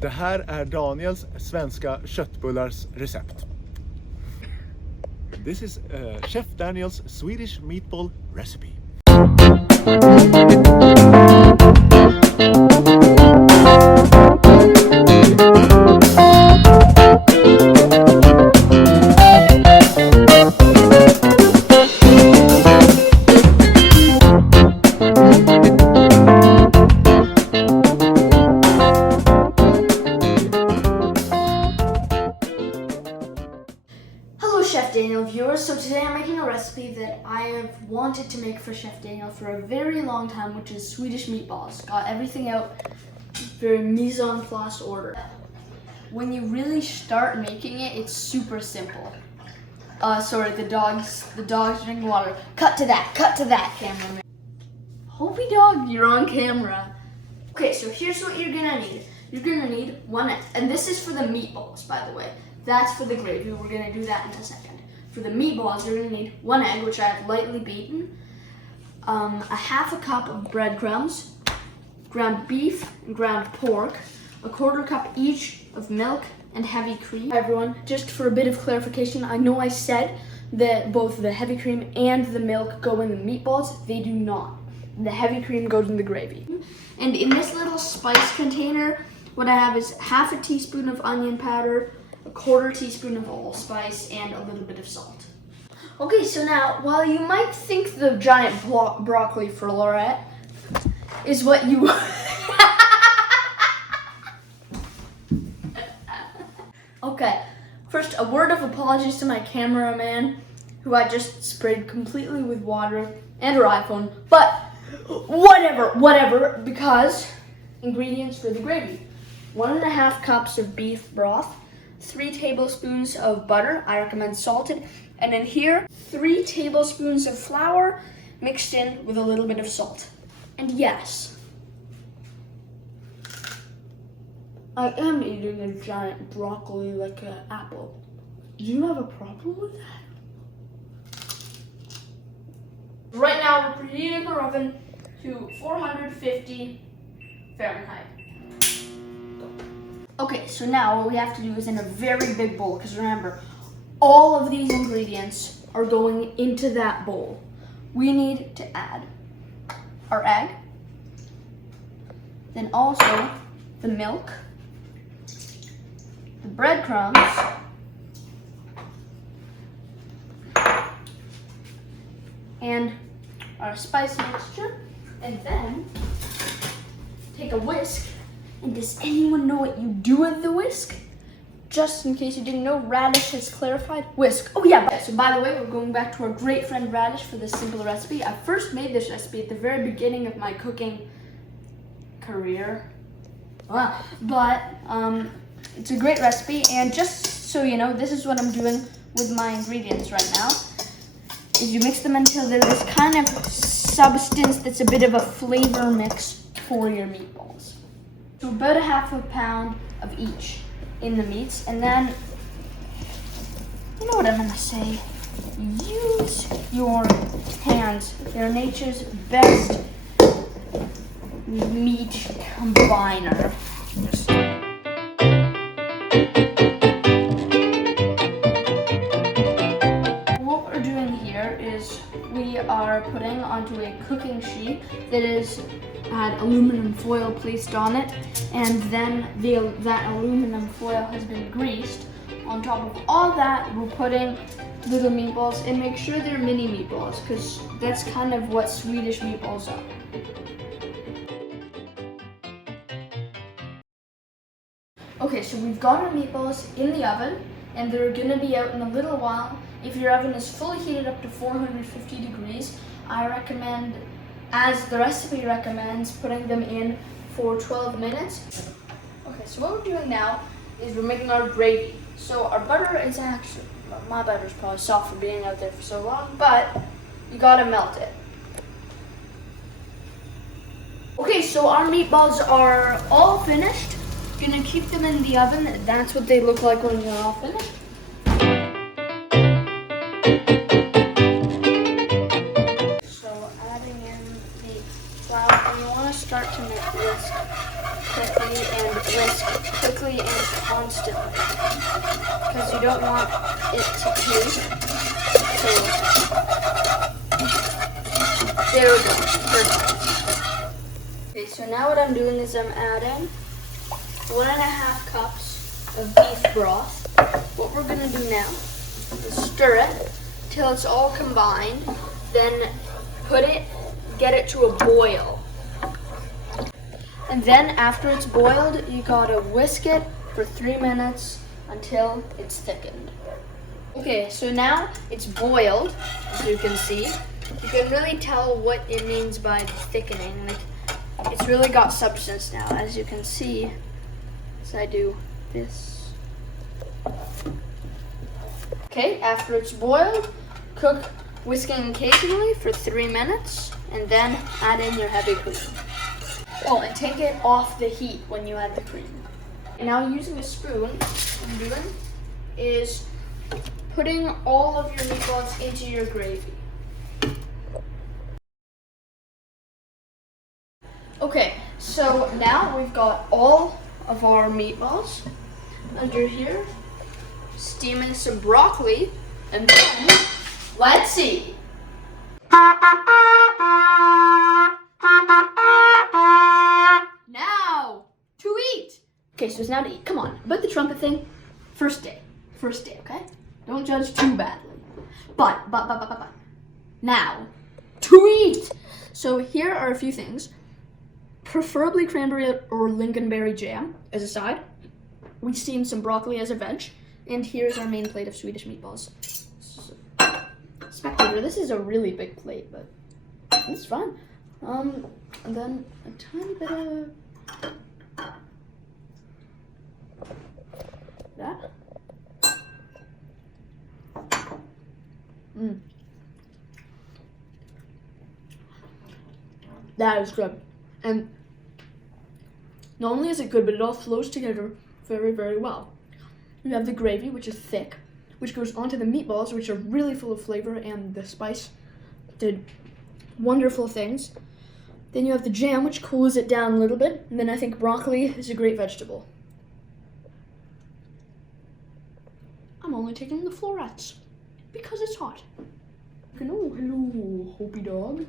Det här är Daniels svenska köttbullars recept. This is Chef Daniel's Swedish meatball recipe. Chef Daniel viewers, so today I'm making a recipe that I have wanted to make for Chef Daniel for a very long time, which is Swedish meatballs. Got everything out very mise en place order. When you really start making it, it's super simple. Sorry, the dogs drink water. Cut to that, cameraman. Holy dog, you're on camera. Okay, so here's what you're gonna need. You're gonna need 1 egg, and this is for the meatballs, by the way. That's for the gravy. We're gonna do that in a second. For the meatballs, you're gonna need 1 egg, which I have lightly beaten, a half a cup of breadcrumbs, ground beef and ground pork, a 1/4 cup each of milk and heavy cream. Hi everyone, just for a bit of clarification, I know I said that both the heavy cream and the milk go in the meatballs. They do not. The heavy cream goes in the gravy. And in this little spice container, what I have is half a teaspoon of onion powder, a 1/4 teaspoon of allspice, and a little bit of salt. Okay, so now, while you might think the giant broccoli florette is what you... Okay, first a word of apologies to my cameraman, who I just sprayed completely with water, and her iPhone, but whatever, because ingredients for the gravy. 1.5 cups of beef broth, 3 tablespoons of butter, I recommend salted, and in here, 3 tablespoons of flour mixed in with a little bit of salt. And yes, I am eating a giant broccoli like an apple. Do you have a problem with that? Right now, we're preheating our oven to 450 Fahrenheit. Okay, so now what we have to do is in a very big bowl, because remember, all of these ingredients are going into that bowl. We need to add our egg, then also the milk, the breadcrumbs, and our spice mixture, and then take a whisk. And does anyone know what you do with the whisk? Just in case you didn't know, Radish has clarified. Whisk. Oh yeah, so by the way, we're going back to our great friend Radish for this simple recipe. I first made this recipe at the very beginning of my cooking career. But it's a great recipe, and just so you know, this is what I'm doing with my ingredients right now. Is you mix them until they're this kind of substance that's a bit of a flavor mix for your meatballs. So about 1/2 pound of each in the meats, and then, you know what I'm gonna say, use your hands. They're nature's best meat combiner. What we're doing here is we are putting onto a cooking sheet that had aluminum foil placed on it, and then that aluminum foil has been greased. On top of all that, we're putting little meatballs, and make sure they're mini meatballs, because that's kind of what Swedish meatballs are. Okay, so we've got our meatballs in the oven, and they're gonna be out in a little while. If your oven is fully heated up to 450 degrees, I recommend, as the recipe recommends, putting them in for 12 minutes. Okay, so what we're doing now is we're making our gravy. So our butter is actually, my butter's probably soft for being out there for so long, but you gotta melt it. Okay, so our meatballs are all finished. Gonna keep them in the oven. That's what they look like when they're all finished. So adding in the flour, and you want to start to whisk quickly and whisk quickly. quickly and constantly because you don't want it to taste. So there we go. Perfect. Okay, so now what I'm doing is I'm adding 1.5 cups of beef broth. What we're gonna do now is stir it till it's all combined, then get it to a boil. And then after it's boiled, you gotta whisk it for 3 minutes until it's thickened. Okay, so now it's boiled, as you can see. You can really tell what it means by the thickening. Like, it's really got substance now, as you can see as I do this. Okay, after it's boiled, cook whisking occasionally for 3 minutes, and then add in your heavy cream. Oh, and take it off the heat when you add the cream. And now using a spoon, what I'm doing is putting all of your meatballs into your gravy. Okay, so now we've got all of our meatballs under here, steaming some broccoli, and then let's see. Now to eat. Okay, so it's now to eat. Come on, but the trumpet thing. First day, okay? Don't judge too badly. But. Now to eat. So here are a few things. Preferably cranberry or lingonberry jam as a side. We steamed some broccoli as a veg. And here's our main plate of Swedish meatballs. Spectator, this is a really big plate, but it's fun. And then a tiny bit of that. That is good. And not only is it good, but it all flows together very, very well. You have the gravy, which is thick, which goes onto the meatballs, which are really full of flavor, and the spice did wonderful things. Then you have the jam, which cools it down a little bit, and then I think broccoli is a great vegetable. I'm only taking the florets because it's hot. Oh, hello, Hopi dog.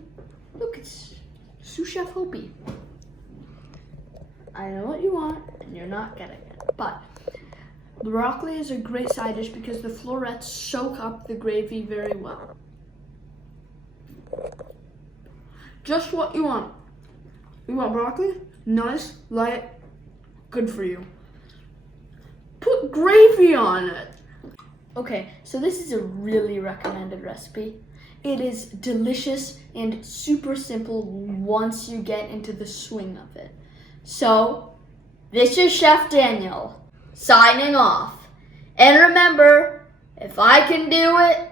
Look, it's sous chef Hopi. I know what you want, and you're not getting it. But the broccoli is a great side dish because the florets soak up the gravy very well. Just what you want. You want broccoli? Nice, light, good for you. Put gravy on it. Okay, so this is a really recommended recipe. It is delicious and super simple once you get into the swing of it. So, this is Chef Daniel, signing off. And remember, if I can do it,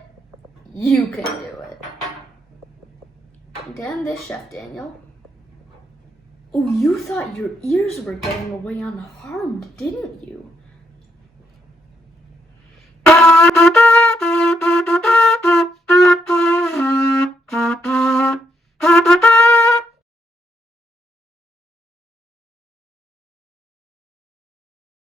you can do it. And then this Chef Daniel. Oh, you thought your ears were getting away unharmed, didn't you?